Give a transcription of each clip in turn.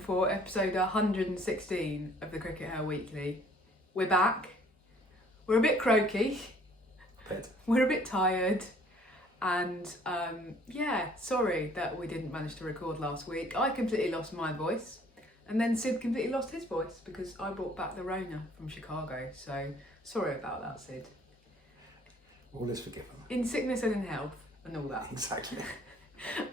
for episode 116 of the CRICKETher Weekly. We're back. We're a bit croaky. We're a bit tired. And sorry that we didn't manage to record last week. I completely lost my voice. And then Sid completely lost his voice because I brought back the Rona from Chicago. So sorry about that, Sid. All is forgiven. In sickness and in health and all that. Exactly.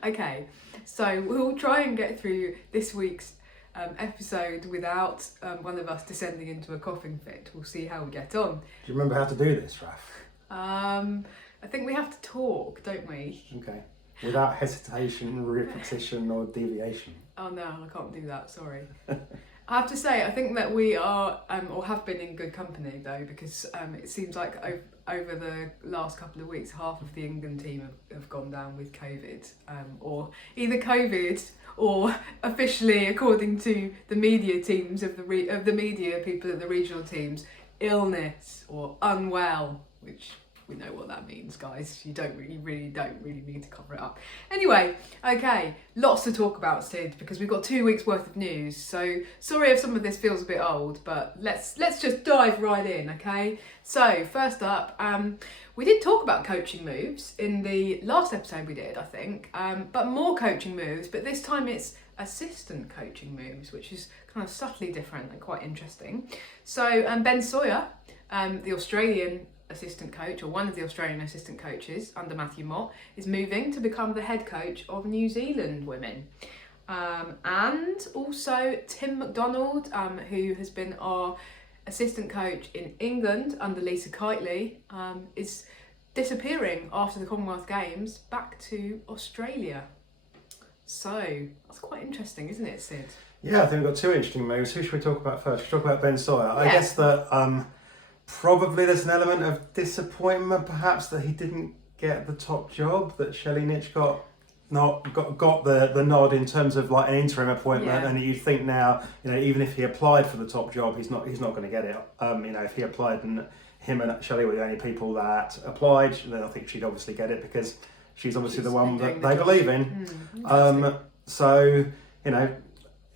Okay, so we'll try and get through this week's episode without one of us descending into a coughing fit. We'll see how we get on. Do you remember how to do this, Raf? I think we have to talk, don't we? Okay. Without hesitation, repetition or deviation. Oh no, I can't do that, sorry. I have to say, I think that we are, or have been in good company though, because it seems like over the last couple of weeks, half of the England team have gone down with COVID, or either COVID or officially, according to the media teams of the media people at the regional teams, illness or unwell, which we know what that means, guys. You really don't need to cover it up. Anyway, okay, lots to talk about, Sid, because we've got 2 weeks worth of news. So sorry if some of this feels a bit old, but let's just dive right in, okay? So first up, we did talk about coaching moves in the last episode we did, I think, but more coaching moves, but this time it's assistant coaching moves, which is kind of subtly different and quite interesting. So Ben Sawyer, the Australian assistant coach, or one of the Australian assistant coaches under Matthew Mott, is moving to become the head coach of New Zealand women. And also Tim McDonald, who has been our assistant coach in England under Lisa Keightley, is disappearing after the Commonwealth Games back to Australia. So that's quite interesting, isn't it, Sid? Yeah, I think we've got two interesting moves. Who should we talk about first? Should we talk about Ben Sawyer? Yeah. I guess that probably there's an element of disappointment, perhaps, that he didn't get the top job, that Shelley Nitch got the nod in terms of like an interim appointment, and you think now, even if he applied for the top job, he's not going to get it. If he applied and him and Shelley were the only people that applied, then I think she'd obviously get it because she's obviously the one that they believe in.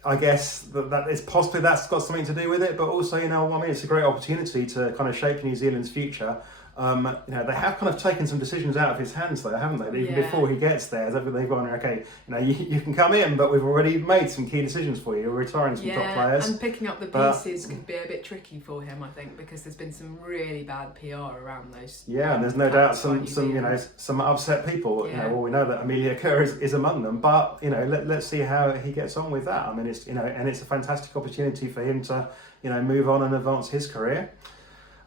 I guess that it's possibly that's got something to do with it, but also, it's a great opportunity to kind of shape New Zealand's future. They have kind of taken some decisions out of his hands though, haven't they? Even before he gets there, they've gone, okay, you can come in, but we've already made some key decisions for you. We're retiring some top players. And picking up the pieces could be a bit tricky for him, I think, because there's been some really bad PR around those. Yeah, and there's no doubt some upset people. Yeah. We know that Amelia Kerr is among them, but let's see how he gets on with that. I mean, it's and it's a fantastic opportunity for him to move on and advance his career.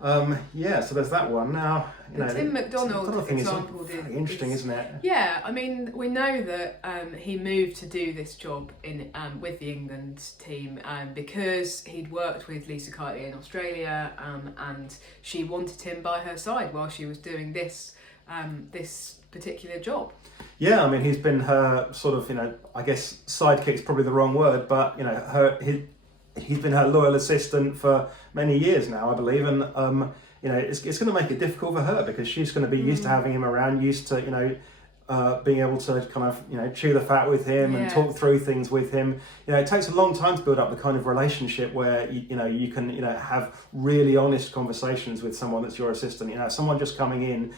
So there's that one. Now, the Tim McDonald example is interesting, isn't it? Yeah, I mean, we know that he moved to do this job in with the England team because he'd worked with Lisa Keightley in Australia, and she wanted him by her side while she was doing this particular job. Yeah, I mean, he's been her sort of, I guess sidekick's probably the wrong word, but he's been her loyal assistant for many years now, I believe, and it's going to make it difficult for her because she's going to be used to having him around, used to being able to kind of chew the fat with him and talk through things with him. It takes a long time to build up the kind of relationship where you can have really honest conversations with someone that's your assistant. Someone just coming in,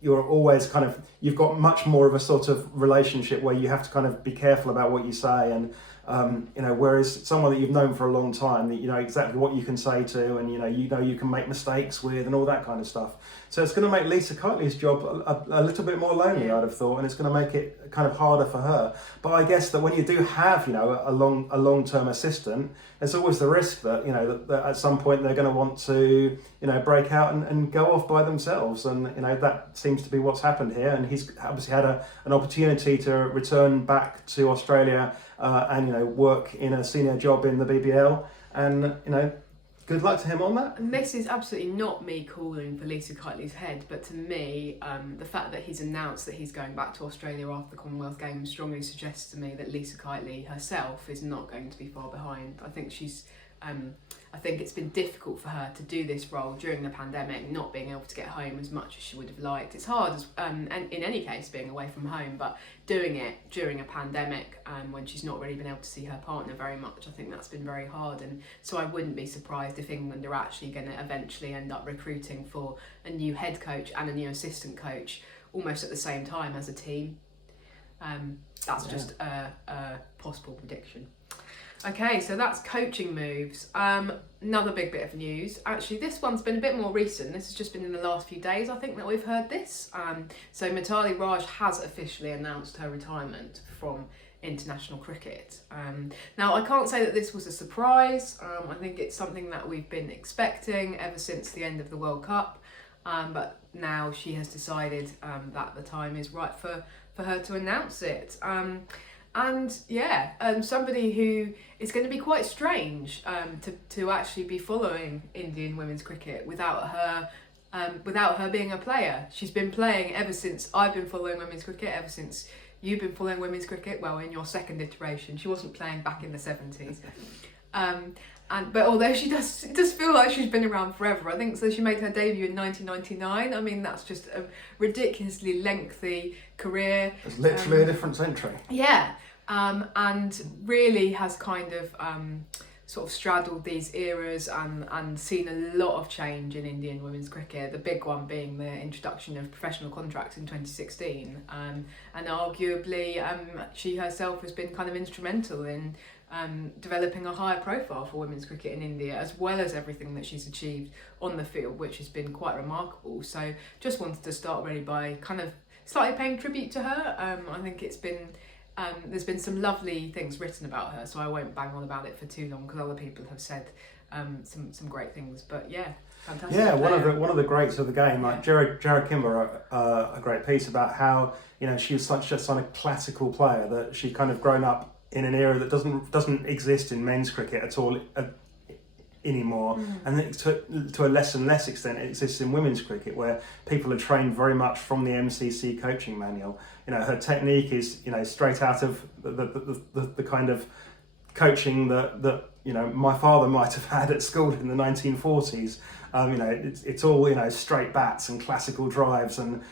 you're always you've got much more of a sort of relationship where you have to kind of be careful about what you say, and whereas someone that you've known for a long time, that you know exactly what you can say to, and you can make mistakes with, and all that kind of stuff. So it's going to make Lisa Keightley's job a little bit more lonely, I'd have thought, and it's going to make it kind of harder for her. But I guess that when you do have a long-term assistant, there's always the risk that that at some point they're going to want to break out and go off by themselves, and that seems to be what's happened here. And he's obviously had an opportunity to return back to Australia and work in a senior job in the BBL, and good luck to him on that. And this is absolutely not me calling for Lisa Keightley's head, but to me, the fact that he's announced that he's going back to Australia after the Commonwealth Games strongly suggests to me that Lisa Keightley herself is not going to be far behind. I think she's I think it's been difficult for her to do this role during the pandemic, not being able to get home as much as she would have liked. It's hard, and in any case, being away from home, but doing it during a pandemic when she's not really been able to see her partner very much, I think that's been very hard. And so I wouldn't be surprised if England are actually going to eventually end up recruiting for a new head coach and a new assistant coach almost at the same time as a team. That's just a possible prediction. Okay, so that's coaching moves. Another big bit of news. Actually, this one's been a bit more recent. This has just been in the last few days, I think, that we've heard this. So Mithali Raj has officially announced her retirement from international cricket. Now, I can't say that this was a surprise. I think it's something that we've been expecting ever since the end of the World Cup. But now she has decided that the time is right for her to announce it. Somebody who is going to be quite strange to actually be following Indian women's cricket without her being a player. She's been playing ever since I've been following women's cricket, ever since you've been following women's cricket. Well, in your second iteration, she wasn't playing back in the 70s. But although she does feel like she's been around forever, I think so. She made her debut in 1999. I mean, that's just a ridiculously lengthy career. It's literally a different century. Yeah, and really has kind of sort of straddled these eras and seen a lot of change in Indian women's cricket. The big one being the introduction of professional contracts in 2016, and arguably she herself has been kind of instrumental in developing a higher profile for women's cricket in India, as well as everything that she's achieved on the field, which has been quite remarkable. So just wanted to start really by kind of slightly paying tribute to her. I think it's been there's been some lovely things written about her, so I won't bang on about it for too long because other people have said some great things. But yeah, fantastic. Yeah, one of the greats of the game, like Jared Kimber, a great piece about how she was such a classical player that she kind of grown up in an era that doesn't exist in men's cricket at all anymore, and to a less and less extent it exists in women's cricket, where people are trained very much from the MCC coaching manual. Her technique is straight out of the kind of coaching that my father might have had at school in the 1940s. It's all straight bats and classical drives, and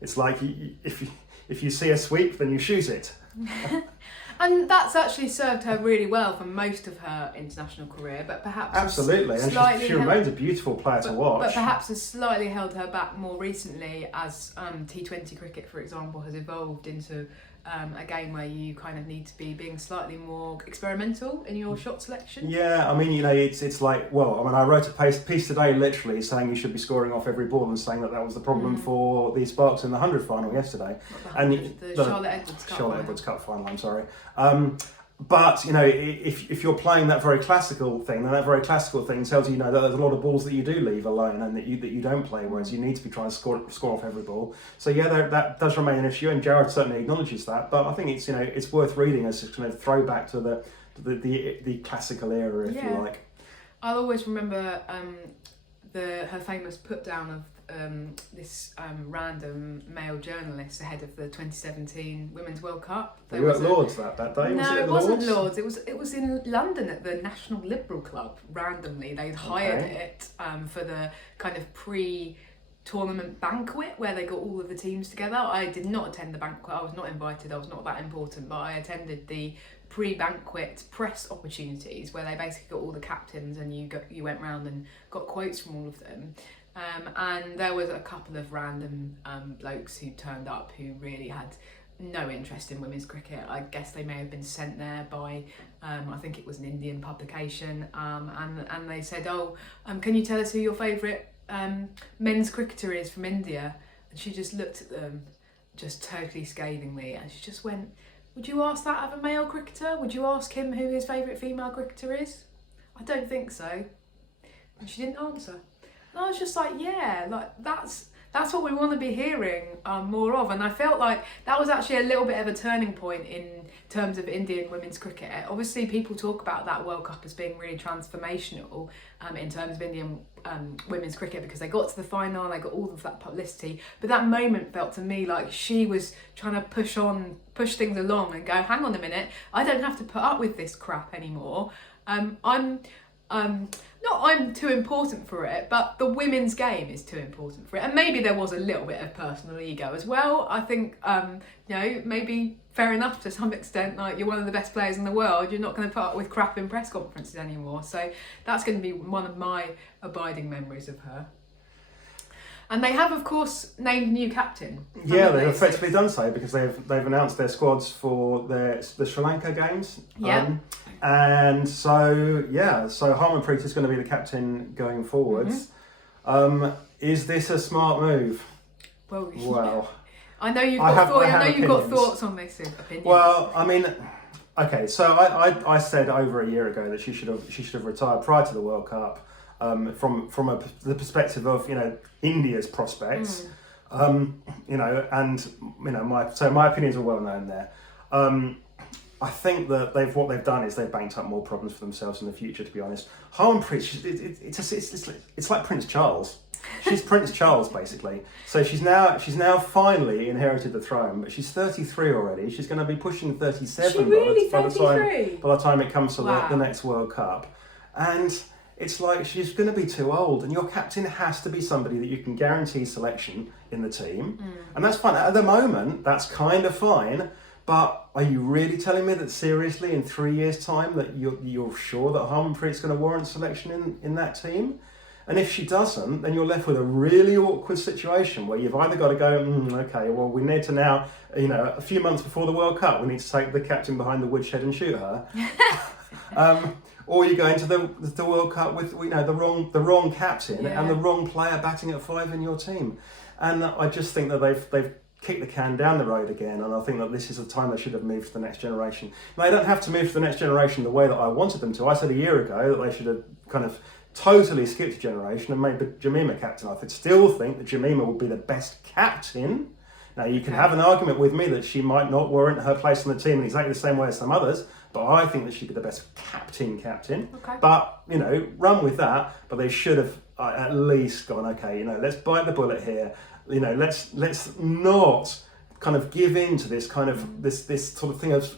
it's like if you see a sweep, then you shoot it. And that's actually served her really well for most of her international career, but perhaps absolutely, and she remains a beautiful player to watch. But perhaps has slightly held her back more recently as T20 cricket, for example, has evolved into a game where you kind of need to be being slightly more experimental in your shot selection. Yeah, I mean, it's like, I wrote a piece today literally saying you should be scoring off every ball, and saying that was the problem for the Sparks in the 100 final yesterday. The Charlotte Edwards Cup. Edwards Cup final, I'm sorry. But if you're playing that very classical thing, then that very classical thing tells you that there's a lot of balls that you do leave alone and that you don't play, whereas you need to be trying to score off every ball. So yeah, that does remain an issue, and Jared certainly acknowledges that. But I think it's worth reading as a kind of throwback to the classical era, if you like. I'll always remember her famous put down of this random male journalist ahead of the 2017 Women's World Cup. Were you at Lord's that day? No, it wasn't Lord's. It was in London at the National Liberal Club. Randomly, they'd hired it for the kind of pre-tournament banquet where they got all of the teams together. I did not attend the banquet. I was not invited. I was not that important, but I attended the pre-banquet press opportunities where they basically got all the captains, and you went round and got quotes from all of them. And there was a couple of random blokes who turned up who really had no interest in women's cricket. I guess they may have been sent there by, I think it was an Indian publication, and they said, can you tell us who your favourite men's cricketer is from India? And she just looked at them just totally scathingly, and she just went, would you ask that of a male cricketer? Would you ask him who his favourite female cricketer is? I don't think so. And she didn't answer. And I was just like, yeah, like that's That's what we want to be hearing more of. And I felt like that was actually a little bit of a turning point in terms of Indian women's cricket. Obviously, people talk about that World Cup as being really transformational in terms of Indian women's cricket, because they got to the final, they got all of that publicity. But that moment felt to me like she was trying to push things along and go, hang on a minute, I don't have to put up with this crap anymore. I'm too important for it, but the women's game is too important for it. And maybe there was a little bit of personal ego as well. I think, maybe fair enough to some extent, like you're one of the best players in the world, you're not going to put up with crap in press conferences anymore. So that's going to be one of my abiding memories of her. And they have, of course, named a new captain. Yeah, they've effectively done so, because they've announced their squads for the Sri Lanka games. Yeah. And so Harmanpreet is going to be the captain going forwards. Mm-hmm. Is this a smart move? Well, I know you've got thoughts on this. Opinions. Well, I mean, okay. So I said over a year ago that she should have retired prior to the World Cup. From the perspective of India's prospects, my opinions are well known there. I think that what they've done is they've banked up more problems for themselves in the future. To be honest, Harmanpreet, it's like Prince Charles. She's Prince Charles basically. So she's now finally inherited the throne, but she's 33 already. She's going to be pushing 37 by the time it comes to the next World Cup, and it's like she's going to be too old, and your captain has to be somebody that you can guarantee selection in the team. And that's fine. At the moment, that's kind of fine, but are you really telling me that seriously in 3 years' time that you're sure that Harmanpreet's going to warrant selection in that team? And if she doesn't, then you're left with a really awkward situation where you've either got to go, okay, well, we need to now, a few months before the World Cup, we need to take the captain behind the woodshed and shoot her. Or you go into the World Cup with the wrong captain and the wrong player batting at 5 in your team. And I just think that they've kicked the can down the road again, and I think that this is the time they should have moved to the next generation. Now, they don't have to move to the next generation the way that I wanted them to. I said a year ago that they should have kind of totally skipped a generation and made Jemima captain. I still think that Jemima would be the best captain. Now, you can have an argument with me that she might not warrant her place on the team in exactly the same way as some others, but I think that she'd be the best captain. Okay. But, run with that. But they should have at least gone, okay, let's bite the bullet here. Let's not kind of give in to this kind of this sort of thing of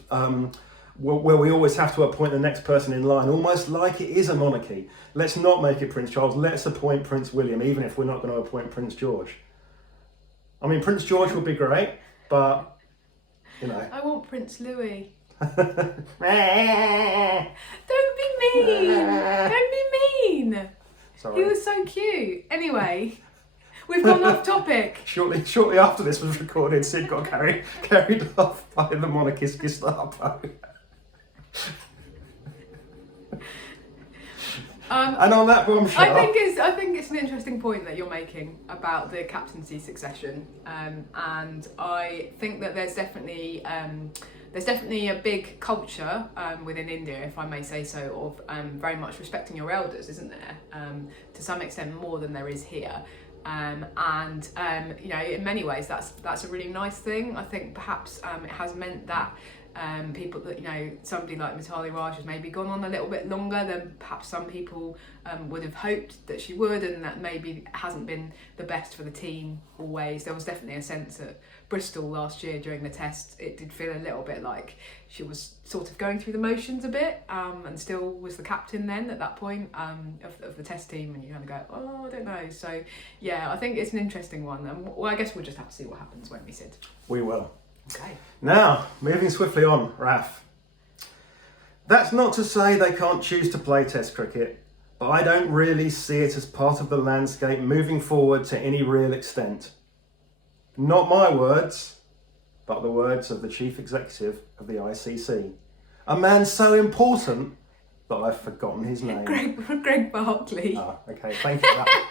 where we always have to appoint the next person in line, almost like it is a monarchy. Let's not make it Prince Charles. Let's appoint Prince William, even if we're not going to appoint Prince George. I mean, Prince George would be great, but I want Prince Louis. Don't be mean. Don't be mean. Sorry. He was so cute. Anyway, we've gone off topic. Shortly after this was recorded, Sid got carried off by the monarchist Gestapo. And on that bombshell, I think it's an interesting point that you're making about the captaincy succession, and I think that there's definitely a big culture within India, if I may say so, of very much respecting your elders, isn't there? To some extent more than there is here. In many ways that's a really nice thing. I think perhaps it has meant that people that somebody like Mithali Raj has maybe gone on a little bit longer than perhaps some people would have hoped that she would, and that maybe hasn't been the best for the team always. There was definitely a sense at Bristol last year during the test, it did feel a little bit like she was sort of going through the motions a bit, and still was the captain then at that point of the test team, and you kind of go, I don't know. So yeah, I think it's an interesting one, and I guess we'll just have to see what happens, won't we, Sid? We will. Okay. Now, moving swiftly on, Raf. That's not to say they can't choose to play Test cricket, but I don't really see it as part of the landscape moving forward to any real extent. Not my words, but the words of the Chief Executive of the ICC. A man so important that I've forgotten his name. Greg Barclay. Okay, thank you for that.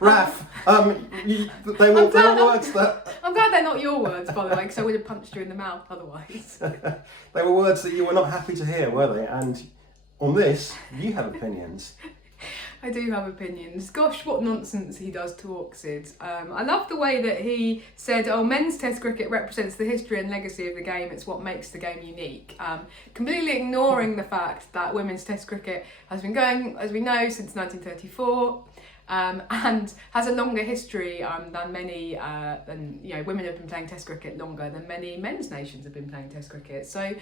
Raf, they were words that... I'm glad they're not your words, by the way, because I would have punched you in the mouth otherwise. They were words that you were not happy to hear, were they? And on this, you have opinions. I do have opinions. Gosh, what nonsense he does talk, Sid. I love the way that he said, oh, men's Test cricket represents the history and legacy of the game. It's what makes the game unique. Completely ignoring the fact that women's Test cricket has been going, as we know, since 1934. And has a longer history than many, women have been playing Test cricket longer than many men's nations have been playing Test cricket. So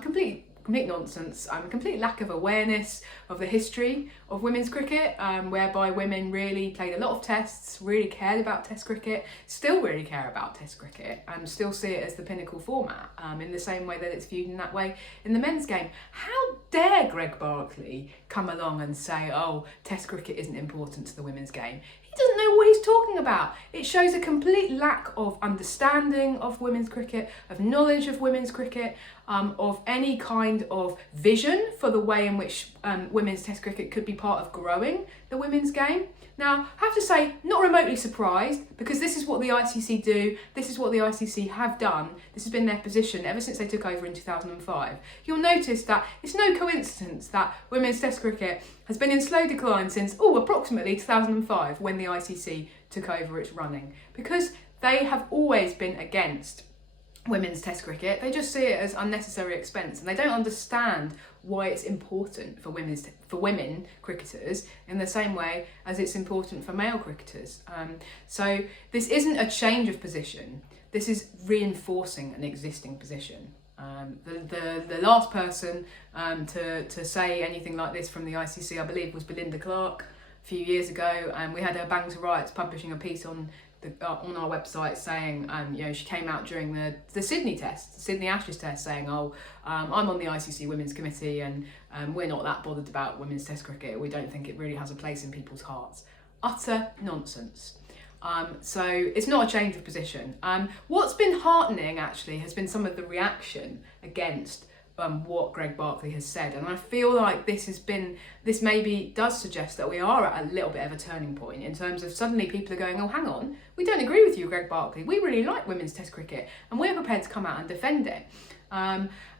complete nonsense, complete lack of awareness of the history of women's cricket, whereby women really played a lot of tests, really cared about Test cricket, still really care about Test cricket, and still see it as the pinnacle format, in the same way that it's viewed in that way in the men's game. How dare Greg Barclay come along and say, oh, Test cricket isn't important to the women's game? He doesn't know what he's talking about. It shows a complete lack of understanding of women's cricket, of knowledge of women's cricket, of any kind of vision for the way in which women's Test cricket could be part of growing the women's game. Now, I have to say, not remotely surprised, because this is what the ICC do, this is what the ICC have done, this has been their position ever since they took over in 2005. You'll notice that it's no coincidence that women's Test cricket has been in slow decline since, approximately 2005, when the ICC took over its running, because they have always been against women's Test cricket. They just see it as unnecessary expense, and they don't understand why it's important for women cricketers in the same way as it's important for male cricketers. So this isn't a change of position. This is reinforcing an existing position. The last person to say anything like this from the ICC, I believe, was Belinda Clark a few years ago, and we had her Bang to Rights publishing a piece on our website saying, she came out during the Sydney test, the Sydney Ashes test, saying, I'm on the ICC Women's Committee, and we're not that bothered about women's Test cricket. We don't think it really has a place in people's hearts. Utter nonsense. So it's not a change of position. What's been heartening, actually, has been some of the reaction against what Greg Barclay has said, and I feel like this maybe does suggest that we are at a little bit of a turning point in terms of suddenly people are going, oh, hang on, we don't agree with you, Greg Barclay. We really like women's Test cricket, and we're prepared to come out and defend it.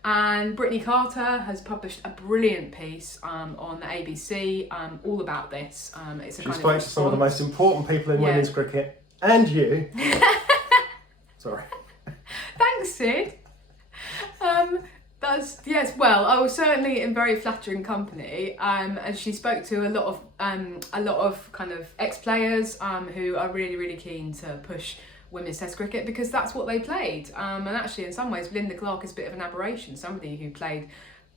And Brittany Carter has published a brilliant piece on the ABC all about this. She spoke to some of the most important people in women's cricket, and you. Sorry. Thanks, Sid. I was certainly in very flattering company, and she spoke to a lot of kind of ex-players who are really, really keen to push women's Test cricket because that's what they played. And actually, in some ways, Belinda Clark is a bit of an aberration. Somebody who played,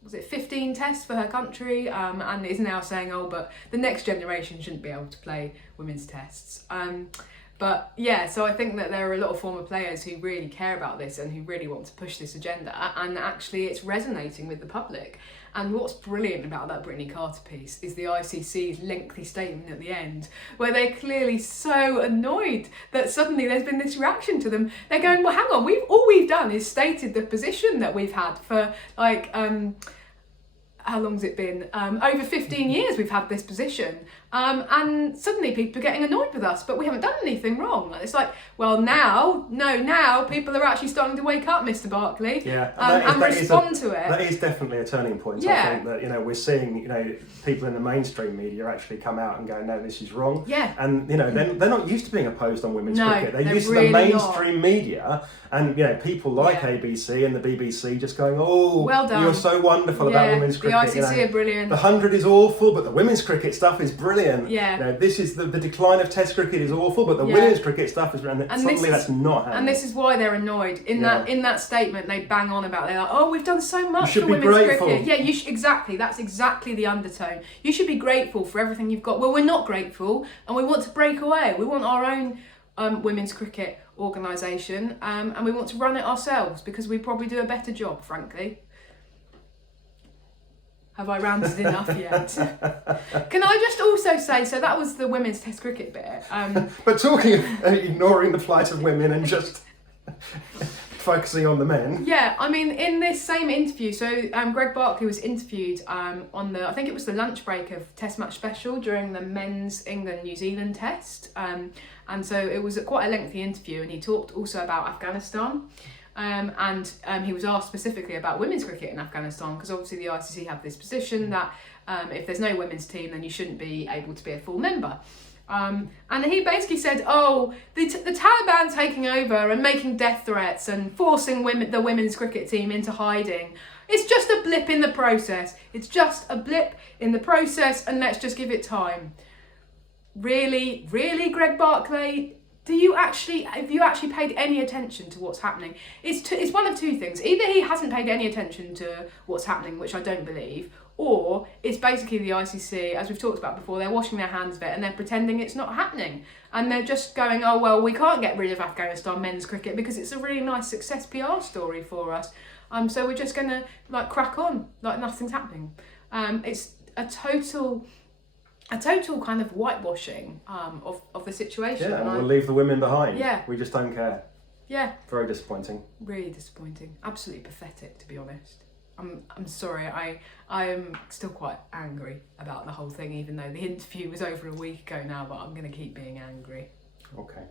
15 tests for her country, and is now saying, but the next generation shouldn't be able to play women's tests. So I think that there are a lot of former players who really care about this and who really want to push this agenda, and actually it's resonating with the public. And what's brilliant about that Brittany Carter piece is the ICC's lengthy statement at the end, where they're clearly so annoyed that suddenly there's been this reaction to them. They're going, well, hang on, all we've done is stated the position that we've had for how long's it been? Over 15 years we've had this position. And suddenly people are getting annoyed with us, but we haven't done anything wrong. It's like, well, now people are actually starting to wake up, Mr. Barclay, and respond to it. That is definitely a turning point. Yeah. I think that, we're seeing, people in the mainstream media actually come out and go, no, this is wrong. Yeah. And, they're not used to being opposed on women's cricket. They're used to the mainstream media and, people like ABC and the BBC just going, oh, well done. You're so wonderful about women's cricket. The ICC are brilliant. The 100 is awful, but the women's cricket stuff is brilliant. Yeah. This is the decline of Test cricket is awful, but the women's cricket stuff is brilliant. And suddenly that's not happening. And this is why they're annoyed. In that statement, they bang on about, they're like, oh, we've done so much for women's cricket. Yeah, you should, exactly. That's exactly the undertone. You should be grateful for everything you've got. Well, we're not grateful, and we want to break away. We want our own women's cricket organisation, and we want to run it ourselves because we probably do a better job, frankly. Have I ranted enough yet? Can I just also say, so that was the women's Test cricket bit. But talking of ignoring the plight of women and just focusing on the men. Yeah, I mean, in this same interview, so Greg Barclay was interviewed on I think it was the lunch break of Test Match Special during the men's England-New Zealand test. And so it was quite a lengthy interview, and he talked also about Afghanistan. And he was asked specifically about women's cricket in Afghanistan, because obviously the ICC have this position that if there's no women's team, then you shouldn't be able to be a full member. And he basically said, the Taliban taking over and making death threats and forcing the women's cricket team into hiding, it's just a blip in the process. It's just a blip in the process, and let's just give it time. Really, Greg Barclay? Have you actually paid any attention to what's happening? It's one of two things. Either he hasn't paid any attention to what's happening, which I don't believe, or it's basically the ICC, as we've talked about before, they're washing their hands of it and they're pretending it's not happening. And they're just going, oh, well, we can't get rid of Afghanistan men's cricket because it's a really nice success PR story for us. So we're just going to crack on like nothing's happening. It's a total kind of whitewashing of the situation. Yeah, and we'll leave the women behind. Yeah. We just don't care. Yeah. Very disappointing. Really disappointing. Absolutely pathetic, to be honest. I'm sorry, I am still quite angry about the whole thing, even though the interview was over a week ago now, but I'm going to keep being angry. Okay.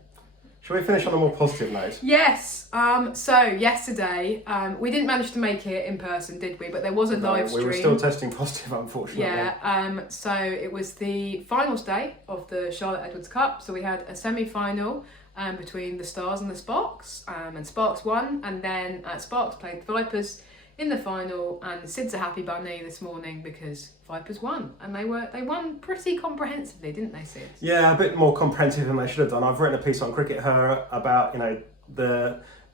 Shall we finish on a more positive note? Yes. So yesterday, we didn't manage to make it in person, did we? But there was a live stream. We were still testing positive, unfortunately. Yeah. So it was the finals day of the Charlotte Edwards Cup. So we had a semi-final between the Stars and the Sparks, and Sparks won. And then Sparks played the Vipers in the final, and Sid's a happy bunny this morning because Vipers won, and they won pretty comprehensively, didn't they, Sid? Yeah, a bit more comprehensive than they should have done. I've written a piece on CRICKETher about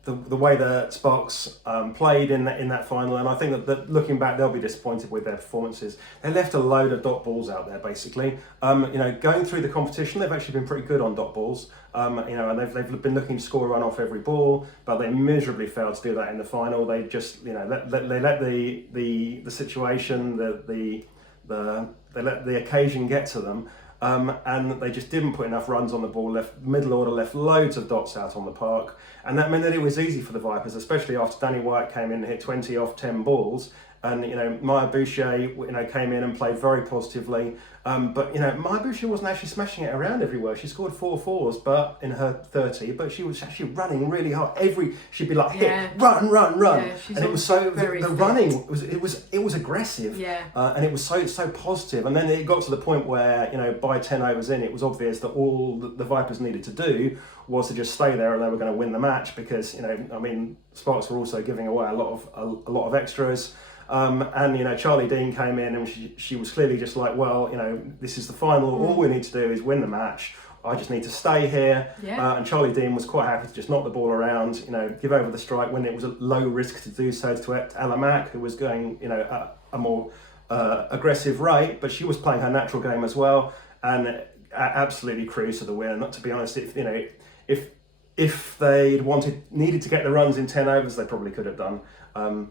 the way that Sparks played in that final, and I think that looking back, they'll be disappointed with their performances. They left a load of dot balls out there, basically. Going through the competition, they've actually been pretty good on dot balls. And they've been looking to score a run off every ball, but they miserably failed to do that in the final. They just, they let the situation, they let the occasion get to them. And they just didn't put enough runs on the ball, middle order left loads of dots out on the park, and that meant that it was easy for the Vipers, especially after Danny White came in and hit 20 off 10 balls, and Maya Boucher came in and played very positively, but Maya Boucher wasn't actually smashing it around everywhere. She scored 4 fours but in her 30, but she was actually running really hard. She'd be like, hit, run, Yeah, and it was so the fit. running was aggressive, and it was so positive. And then it got to the point where by 10 overs in, it was obvious that all the Vipers needed to do was to just stay there, and they were going to win the match because Sparks were also giving away a lot of extras. And Charlie Dean came in, and she was clearly just like, well, this is the final. All we need to do is win the match. I just need to stay here. Yeah. And Charlie Dean was quite happy to just knock the ball around, give over the strike when it was a low risk to do so to Ella Mack, who was going, at a more aggressive rate, but she was playing her natural game as well, and absolutely cruised to the win. Not to be honest, if they needed to get the runs in 10 overs, they probably could have done. Ella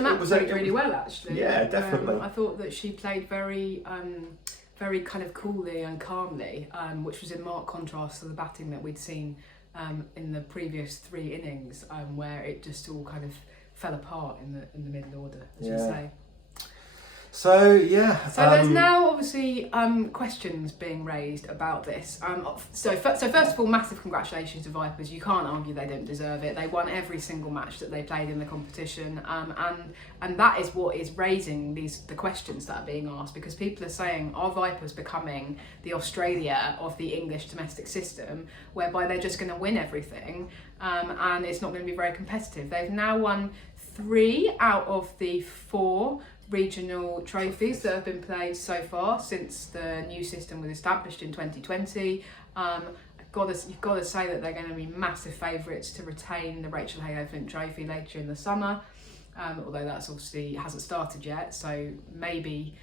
Mack played really well, actually. Yeah, definitely. I thought that she played very kind of coolly and calmly, which was in marked contrast to the batting that we'd seen in the previous 3 innings, where it just all kind of fell apart in the middle order, as you say. So yeah. So there's now obviously questions being raised about this. So first of all, massive congratulations to Vipers. You can't argue they don't deserve it. They won every single match that they played in the competition, and that is what is raising the questions that are being asked, because people are saying, are Vipers becoming the Australia of the English domestic system, whereby they're just going to win everything, and it's not going to be very competitive. They've now won 3 out of the 4 regional trophies that have been played so far since the new system was established in 2020. You've got to say that they're going to be massive favourites to retain the Rachel Halo Flint Trophy later in the summer, although that's obviously hasn't started yet, so maybe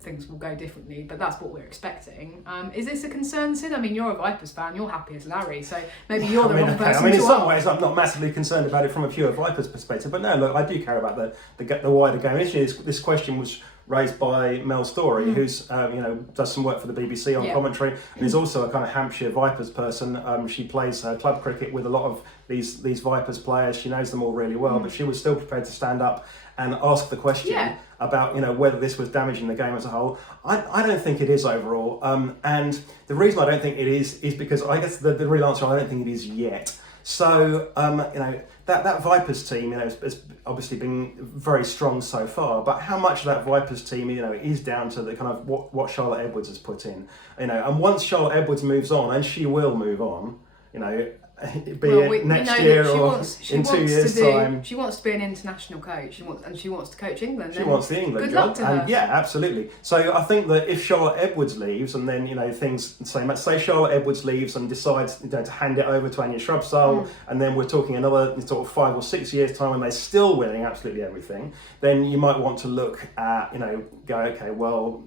things will go differently, but that's what we're expecting. Is this a concern, Sid? I mean, you're a Vipers fan, you're happy as Larry, so maybe you're the wrong person in to some ask. ways I'm not massively concerned about it from a pure Vipers perspective, but no, look, I do care about the wider game. Initially, this question was raised by Mel Story, who's does some work for the BBC on commentary, and is also a kind of Hampshire Vipers person. She plays club cricket with a lot of these Vipers players. She knows them all really well, but she was still prepared to stand up and ask the question about whether this was damaging the game as a whole. I don't think it is overall, and the reason I don't think it is because I guess the real answer, I don't think it is yet. So that Vipers team, has obviously been very strong so far. But how much of that Vipers team, is down to the kind of what Charlotte Edwards has put in, And once Charlotte Edwards moves on, and she will move on, next year or in 2 years' time. She wants to be an international coach. She wants to coach England. She wants the England job. Good luck to her. Yeah, absolutely. So I think that if Charlotte Edwards leaves, and then say Charlotte Edwards leaves and decides to hand it over to Anya Shrubsole, and then we're talking another sort of 5 or 6 years' time, and they're still winning absolutely everything, then you might want to look at go, okay, well,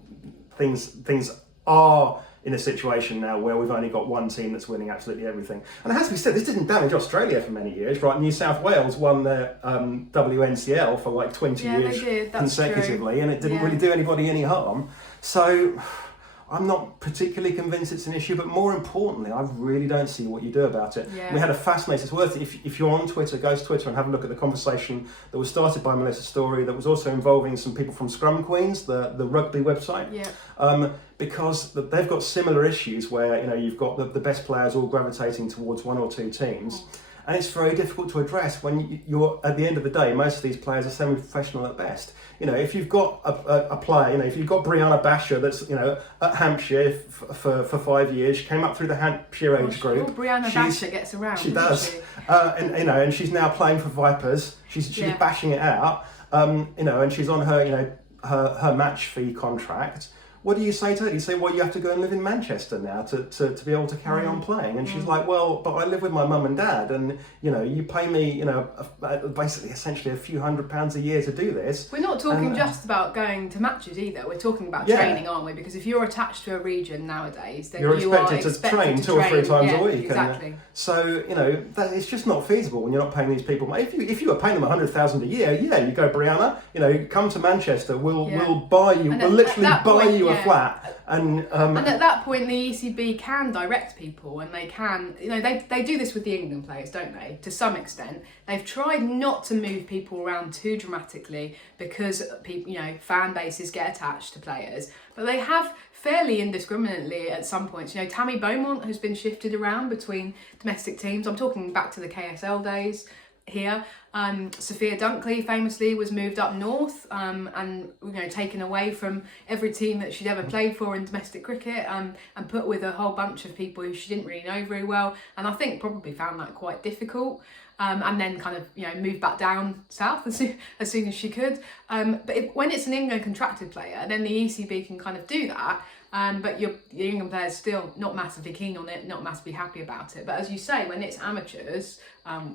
things are in a situation now where we've only got one team that's winning absolutely everything. And it has to be said, this didn't damage Australia for many years, right? New South Wales won their WNCL for like 20 years consecutively, true. And it didn't really do anybody any harm. So I'm not particularly convinced it's an issue, but more importantly, I really don't see what you do about it. Yeah. We had a fascinating, it's worth it, if you're on Twitter, go to Twitter and have a look at the conversation that was started by Melissa Story, that was also involving some people from Scrum Queens, the rugby website. Yeah. Because they've got similar issues where, you've got the best players all gravitating towards one or two teams. And it's very difficult to address when you're, at the end of the day, most of these players are semi-professional at best. If you've got a player, if you've got Brianna Basher that's, at Hampshire for 5 years, she came up through the Hampshire age group. Brianna Basher gets around. She does. And she's now playing for Vipers. She's bashing it out. And she's on her, her match fee contract. What do you say to her? You say, well, you have to go and live in Manchester now to be able to carry on playing. And she's like, well, but I live with my mum and dad, and you pay me, basically essentially a few £100 a year to do this. We're not talking just about going to matches either. We're talking about training, aren't we? Because if you're attached to a region nowadays, then you are expected to train 2 or 3 times a week. Exactly. And so it's just not feasible when you're not paying these people. If you were paying them $100,000 a year, you go, Brianna, come to Manchester. We'll buy you. We'll literally buy you a flat. And at that point, the ECB can direct people, and they can, they do this with the England players, don't they? To some extent, they've tried not to move people around too dramatically because people, fan bases get attached to players, but they have fairly indiscriminately at some points. Tammy Beaumont has been shifted around between domestic teams. I'm talking back to the KSL days here. Sophia Dunkley famously was moved up north and taken away from every team that she'd ever played for in domestic cricket and put with a whole bunch of people who she didn't really know very well, and I think probably found that quite difficult. And then kind of moved back down south as soon as she could. But when it's an England contracted player, then the ECB can kind of do that. But the England players still not massively keen on it, not massively happy about it. But as you say, when it's amateurs,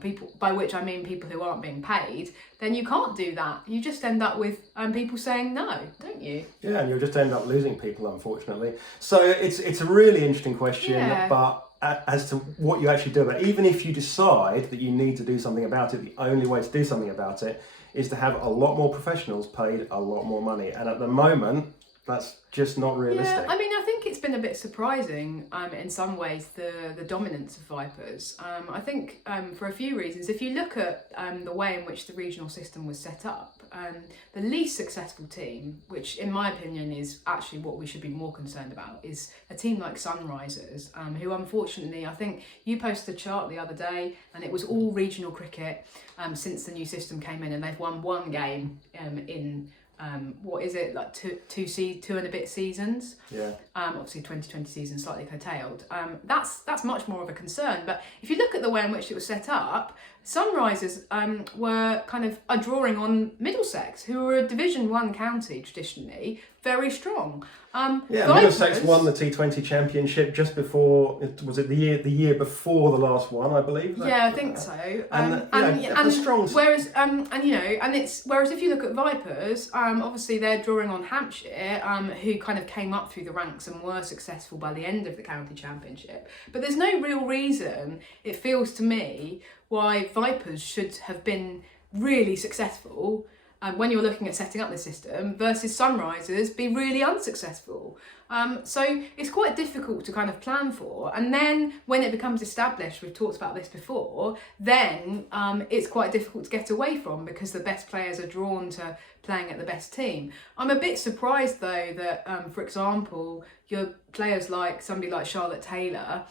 people, by which I mean people who aren't being paid, then you can't do that. You just end up with people saying no, don't you? Yeah, and you'll just end up losing people, unfortunately. So it's a really interesting question, but as to what you actually do about it, even if you decide that you need to do something about it, the only way to do something about it is to have a lot more professionals paid a lot more money. And at the moment, that's just not realistic. Yeah, I think it's been a bit surprising in some ways, the dominance of Vipers. I think for a few reasons. If you look at the way in which the regional system was set up, the least successful team, which in my opinion is actually what we should be more concerned about, is a team like Sunrisers, who unfortunately, I think you posted a chart the other day and it was all regional cricket since the new system came in, and they've won one game in what is it, like two and a bit seasons? Yeah. Obviously 2020 season slightly curtailed. That's much more of a concern. But if you look at the way in which it was set up, Sunrisers were kind of drawing on Middlesex, who were a Division 1 county traditionally, very strong. Middlesex won the T20 championship just before, was it the year before the last one, I believe? I think so. And strong. Whereas if you look at Vipers, obviously they're drawing on Hampshire, who kind of came up through the ranks and were successful by the end of the county championship. But there's no real reason, it feels to me, why Vipers should have been really successful when you're looking at setting up the system versus Sunrisers be really unsuccessful. So it's quite difficult to kind of plan for. And then when it becomes established, we've talked about this before, then it's quite difficult to get away from because the best players are drawn to playing at the best team. I'm a bit surprised though that, for example, your players like somebody like Charlotte Taylor,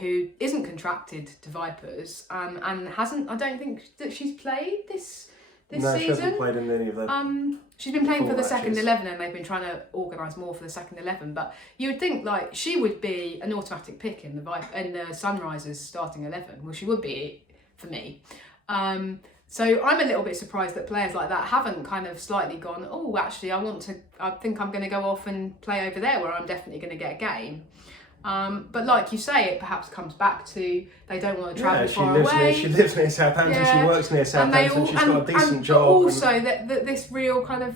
who isn't contracted to Vipers, and hasn't. I don't think that she's played this no, season. She hasn't played in any of the. She's been playing for the matches. second 11, and they've been trying to organise more for the second 11. But you would think like she would be an automatic pick in the Sunrisers starting 11. Well, she would be for me. So I'm a little bit surprised that players like that haven't kind of slightly gone, oh, actually, I think I'm going to go off and play over there where I'm definitely going to get a game. But like you say, it perhaps comes back to they don't want to travel far away. She lives near Southampton, she works near Southampton, she's got a decent job. But also this real kind of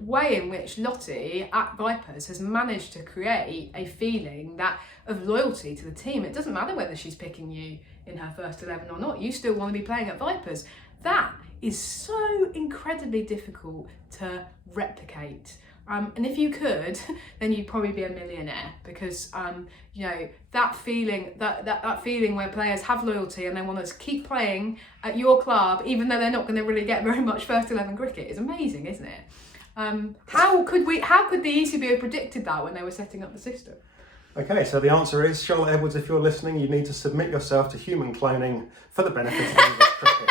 way in which Lottie at Vipers has managed to create a feeling of loyalty to the team. It doesn't matter whether she's picking you in her first 11 or not, you still want to be playing at Vipers. That is so incredibly difficult to replicate. And if you could, then you'd probably be a millionaire, because that feeling that feeling where players have loyalty and they want to keep playing at your club, even though they're not going to really get very much first 11 cricket, is amazing, isn't it? How could the ECB have predicted that when they were setting up the system? Okay, so the answer is, Charlotte Edwards, if you're listening, you need to submit yourself to human cloning for the benefit of English cricket.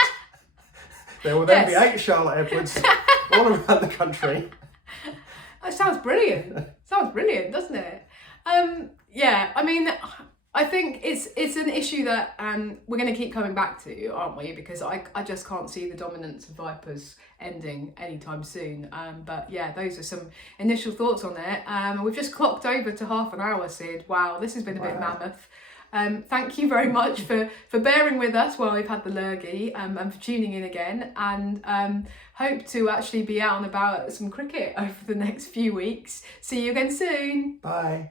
There will then be 8 Charlotte Edwards all around the country. That sounds brilliant. Sounds brilliant, doesn't it? I mean, I think it's an issue that we're going to keep coming back to, aren't we? Because I just can't see the dominance of Vipers ending anytime soon. But yeah, those are some initial thoughts on it. We've just clocked over to half an hour, Sid. Wow, this has been a bit mammoth. Thank you very much for bearing with us while we've had the lurgy, and for tuning in again, and hope to actually be out and about at some cricket over the next few weeks. See you again soon. Bye.